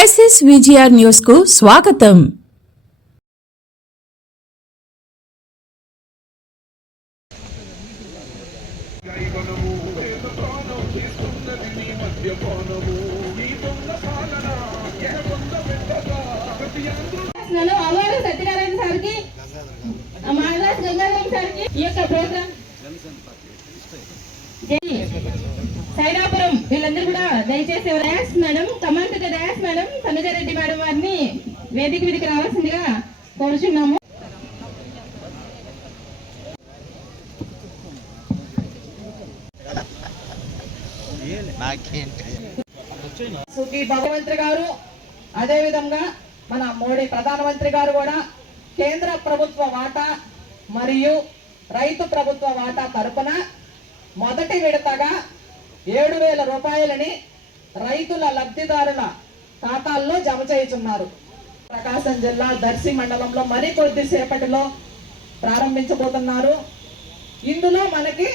SS VGR న్యూస్కు స్వాగతం. దైవనము సత్యనారాయణ సార్కి మానదాస్ గంగాధరం సార్కి ఈ యొక్క ప్రోగ్రామ్ సైదాపురం వీళ్ళందరూ కూడా దయచేసి Dayas madam commander Dayas madam Tanuja Reddy madam వారిని వేదిక మీదకి రావాల్సిందిగా కోరుచున్నాము. సుఖీ భగవంతుడి గారు అదే విధంగా మన మోడీ ప్రధానమంత్రి గారు కూడా కేంద్ర ప్రభుత్వ వాటా మరియు రైతు ప్రభుత్వ వాటా తరపున మొదటి విడతగా ఏడు వేల రూపాయలని రైతుల లబ్ధిదారుల ఖాతాల్లో జమ చేయుచున్నారు. ప్రకాశం జిల్లా దర్శి మండలంలో మరి కొద్దిసేపటిలో ప్రారంభించబోతున్నారు. ఇందులో మనకి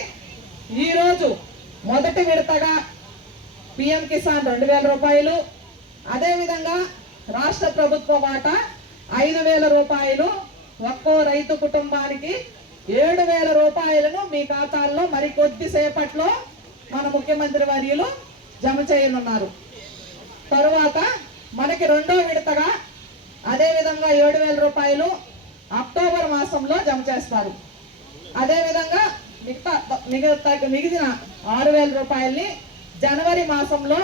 ఈరోజు మొదటి విడతగా పిఎం కిసాన్ రెండు వేల రూపాయలు అదేవిధంగా రాష్ట్ర ప్రభుత్వ వాటా ఐదు వేల రూపాయలు ఒక్కో రైతు కుటుంబానికి ఏడు వేల రూపాయలను మీ ఖాతాల్లో మరి కొద్దిసేపట్లో మన ముఖ్యమంత్రి వర్యులు జమ చేయనున్నారు. తరువాత మనకి రెండో విడతగా అదేవిధంగా ఏడు వేల రూపాయలు అక్టోబర్ మాసంలో జమ చేస్తారు. అదేవిధంగా మిగతా మిగతా మిగిలిన ఆరు వేల రూపాయల్ని జనవరి మాసంలో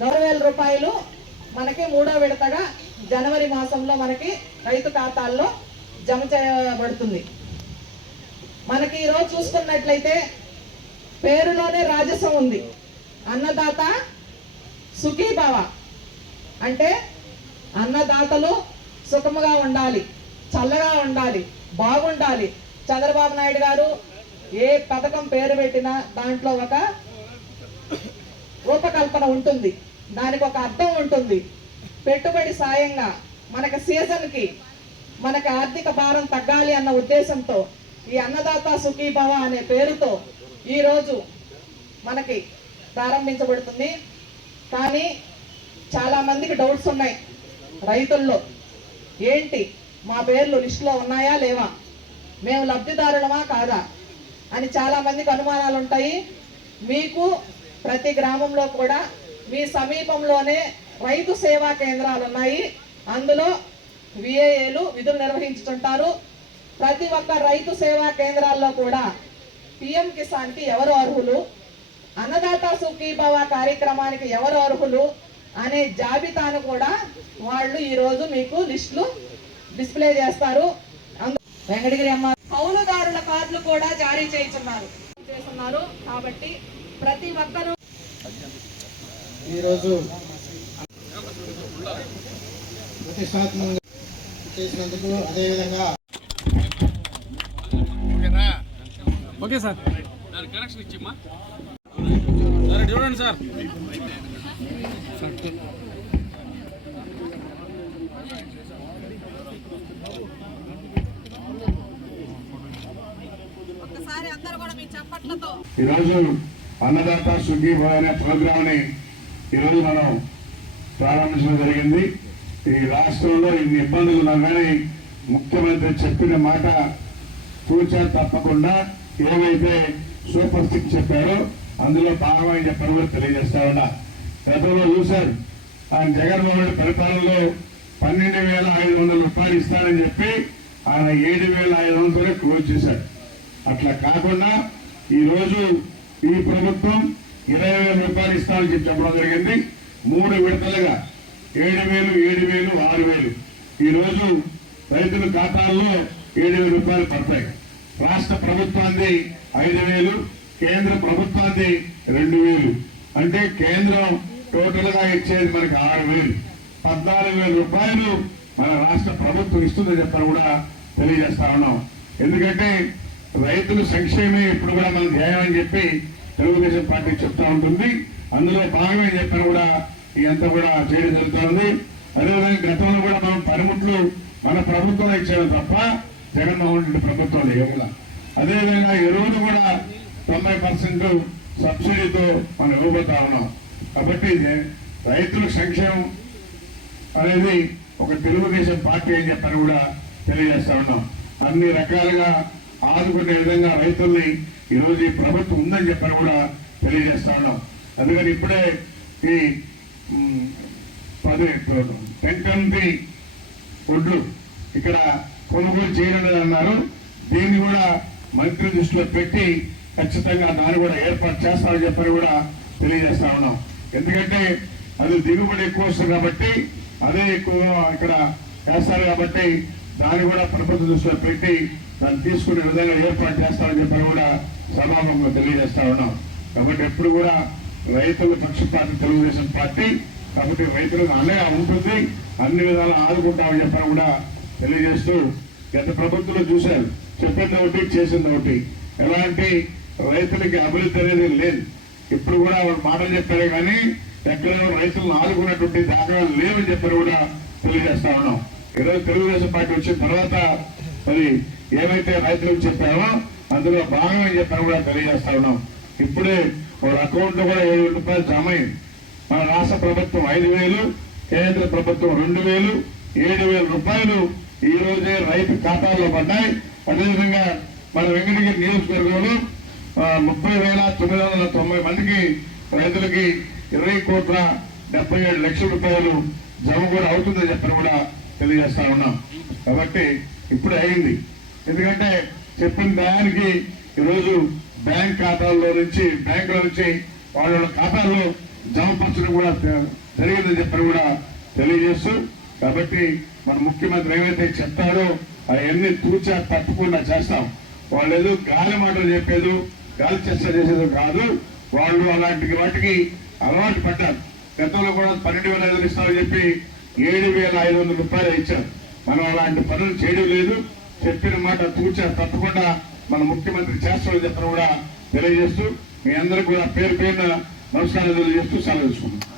రెండు వేల రూపాయలు మనకి మూడో విడతగా జనవరి మాసంలో మనకి రైతు ఖాతాల్లో జమ చేయబడుతుంది. మనకి ఈరోజు చూసుకున్నట్లయితే పేరులోనే రాజసం ఉంది. అన్నదాత సుఖీభవ అంటే అన్నదాతలు సుఖముగా ఉండాలి చల్లగా ఉండాలి బాగుండాలి. చంద్రబాబు నాయుడు గారు ఏ పథకం పేరు పెట్టినా దాంట్లో ఒక రూపకల్పన ఉంటుంది. దానికి ఒక అర్థం ఉంటుంది. పెట్టుబడి సాయంగా మనకి సీజన్కి మనకి ఆర్థిక భారం తగ్గాలి అన్న ఉద్దేశంతో ఈ అన్నదాత సుఖీభవ అనే పేరుతో ఈరోజు మనకి ప్రారంభించబడుతుంది. కానీ చాలా మందికి డౌట్స్ ఉన్నాయి. రైతుల్లో. ఏంటి? మా పేర్లు లిస్టులో ఉన్నాయా లేవా? మేము లబ్ధిదారులమా కాదా? అని చాలా మందికి అనుమానాలు ఉంటాయి. మీకు ప్రతి గ్రామంలో కూడా మీ సమీపంలోనే రైతు సేవా కేంద్రాలు ఉన్నాయి. అందులో విఏఏలు విధులు నిర్వహించుతుంటారు. ప్రతి ఒక్క రైతు సేవా కేంద్రాల్లో కూడా పిఎం కిసాన్కి ఎవరు అర్హులు? అన్నదాత సుఖీభవ కార్యక్రమానికి ఎవరు అర్హులు అనే జాబితాను కూడా వాళ్ళు ఈరోజు మీకు లిస్టులు డిస్ప్లే చేస్తారు. వెంకటగిరి అమ్మ కౌలుదారుల కార్డులు కూడా జారీ చేస్తున్నారు చేస్తున్నారు. కాబట్టి ప్రతి ఒక్కరూ ఈరోజు ప్రతిష్టాత్మకంగా చేసినందుకు అదేవిధంగా ఓకే సార్. కనెక్షన్ ఇచ్చిమ్మా చూడండి సార్. ఈరోజు అన్నదాత సుఖీభాయ్ అనే ప్రోగ్రామ్ని ఈరోజు మనం ప్రారంభించడం జరిగింది. ఈ రాష్ట్రంలో ఇన్ని ఇబ్బందులు ఉన్నా కానీ ముఖ్యమంత్రి చెప్పిన మాట తూచా తప్పకుండా ఏవైతే సూపర్ స్టిక్ చెప్పారో అందులో భాగమని చెప్పని కూడా తెలియజేస్తా ఉన్నా గతంలో చూశారు. ఆయన జగన్మోహన్ రెడ్డి పరిపాలనలో పన్నెండు వేల ఐదు వందల రూపాయలు ఇస్తానని చెప్పి ఆయన ఏడు వేల ఐదు వందలతోనే క్లోజ్ చేశారు. అట్లా కాకుండా ఈరోజు ఈ ప్రభుత్వం ఇరవై వేల రూపాయలు ఇస్తామని చెప్పి చెప్పడం జరిగింది. మూడు విడతలుగా ఏడు వేలు ఏడు వేలు ఆరు వేలు. ఈరోజు రైతుల ఖాతాల్లో ఏడు వేల రూపాయలు పడతాయి. రాష్ట్ర ప్రభుత్వాన్ని ఐదు వేలు కేంద్ర ప్రభుత్వాన్ని రెండు వేలు. అంటే కేంద్రం టోటల్గా ఇచ్చేది మనకి ఆరు వేలు. పద్నాలుగు వేల రూపాయలు మన రాష్ట్ర ప్రభుత్వం ఇస్తుందని చెప్పని కూడా తెలియజేస్తా ఉన్నాం. ఎందుకంటే రైతుల సంక్షేమే ఇప్పుడు కూడా మన ధ్యేయం అని చెప్పి తెలుగుదేశం పార్టీ చెప్తా ఉంటుంది. అందులో భాగమే చెప్పని కూడా ఇదంతా కూడా చేయడం జరుగుతుంది. అదేవిధంగా గతంలో కూడా మనం పనిముట్లు మన ప్రభుత్వం ఇచ్చారు తప్ప జగన్మోహన్ రెడ్డి ప్రభుత్వం లేవుగా అదేవిధంగా ఎరువులు కూడా తొంభై పర్సెంట్ సబ్సిడీతో మనం ఇవ్వబోతా ఉన్నాం. కాబట్టి ఇది రైతుల సంక్షేమం అనేది ఒక తెలుగుదేశం పార్టీ అని చెప్పని కూడా తెలియజేస్తా ఉన్నాం. అన్ని రకాలుగా ఆదుకునే విధంగా రైతుల్ని ఈరోజు ఈ ప్రభుత్వం ఉందని చెప్పని కూడా తెలియజేస్తా ఉన్నాం. అందుకని ఇప్పుడే ఈ పది పెంకంతి ఒడ్లు ఇక్కడ కొనుగోలు చేయడం అన్నారు దీన్ని కూడా మంత్రి దృష్టిలో పెట్టి ఖచ్చితంగా దాన్ని కూడా ఏర్పాటు చేస్తామని చెప్పని కూడా తెలియజేస్తా ఉన్నాం. ఎందుకంటే అది దిగుబడి ఎక్కువ వస్తుంది కాబట్టి అదే ఎక్కువ ఇక్కడ వేస్తారు కాబట్టి దాన్ని కూడా ప్రభుత్వ దృష్టిలో పెట్టి దాన్ని తీసుకునే విధంగా ఏర్పాటు చేస్తామని చెప్పని కూడా సమాపంగా తెలియజేస్తా ఉన్నాం. కాబట్టి ఎప్పుడు కూడా రైతుల పక్షపాతం తెలుగుదేశం పార్టీ కాబట్టి రైతులకు అండగా ఉంటుంది అన్ని విధాలు ఆదుకుంటామని చెప్పని కూడా తెలియజేస్తూ గత ప్రభుత్వంలో చూశారు. చెప్పింది ఒకటి చేసింది ఒకటి. ఎలాంటి రైతులకి అభివృద్ధి అనేది లేదు. ఇప్పుడు కూడా వాళ్ళు మాటలు చెప్పారు కానీ ఎక్కడ రైతులను ఆదుకున్నటువంటి దాఖలాలు లేవని చెప్పారు కూడా తెలియజేస్తా ఉన్నాం. ఈరోజు తెలుగుదేశం పార్టీ వచ్చిన తర్వాత మరి ఏవైతే రైతులకు చెప్పామో అందులో భాగం అని కూడా తెలియజేస్తా ఉన్నాం. ఇప్పుడే వాళ్ళ అకౌంట్లో కూడా ఏడు రూపాయలు జమ అయింది. మన రాష్ట్ర ప్రభుత్వం ఐదు వేలు కేంద్ర ప్రభుత్వం రెండు వేలు ఏడు వేల రూపాయలు ఈ రోజే రైతు ఖాతాల్లో పడ్డాయి. అదేవిధంగా మన వెంకటగిరి నియోజకవర్గంలో ముప్పై వేల తొమ్మిది వందల తొంభై మందికి రైతులకి ఇరవై కోట్ల డెబ్బై ఏడు లక్షల రూపాయలు జమ కూడా అవుతుందని చెప్పని కూడా తెలియజేస్తా ఉన్నాం. కాబట్టి ఇప్పుడే అయింది. ఎందుకంటే చెప్పిన దానికి ఈరోజు బ్యాంక్ ఖాతాల్లో నుంచి బ్యాంకుల నుంచి వాళ్ళ ఖాతాల్లో జమపరచడం కూడా జరిగిందని చెప్పని కూడా తెలియజేస్తూ కాబట్టి మన ముఖ్యమంత్రి ఏమైతే చెప్తారో అవన్నీ తూచా తప్పకుండా చేస్తాం. వాళ్ళు ఏదో గాలి మాటలు చెప్పేదో గాలి చేసేది కాదు. వాళ్ళు అలాంటి వాటికి అలవాటు పడ్డారు. గతంలో కూడా పన్నెండు వేల ఐదు ఇస్తామని చెప్పి ఏడు వేల ఐదు వందల రూపాయలు ఇచ్చారు. మనం అలాంటి పనులు చేయడం లేదు. చెప్పిన మాట తూచా తప్పకుండా మన ముఖ్యమంత్రి చేస్తామని చెప్పిన కూడా తెలియజేస్తూ మీ అందరికీ కూడా పేరు పేరున నమస్కారాలు తెలియజేస్తూ సెలవు తీసుకున్నాం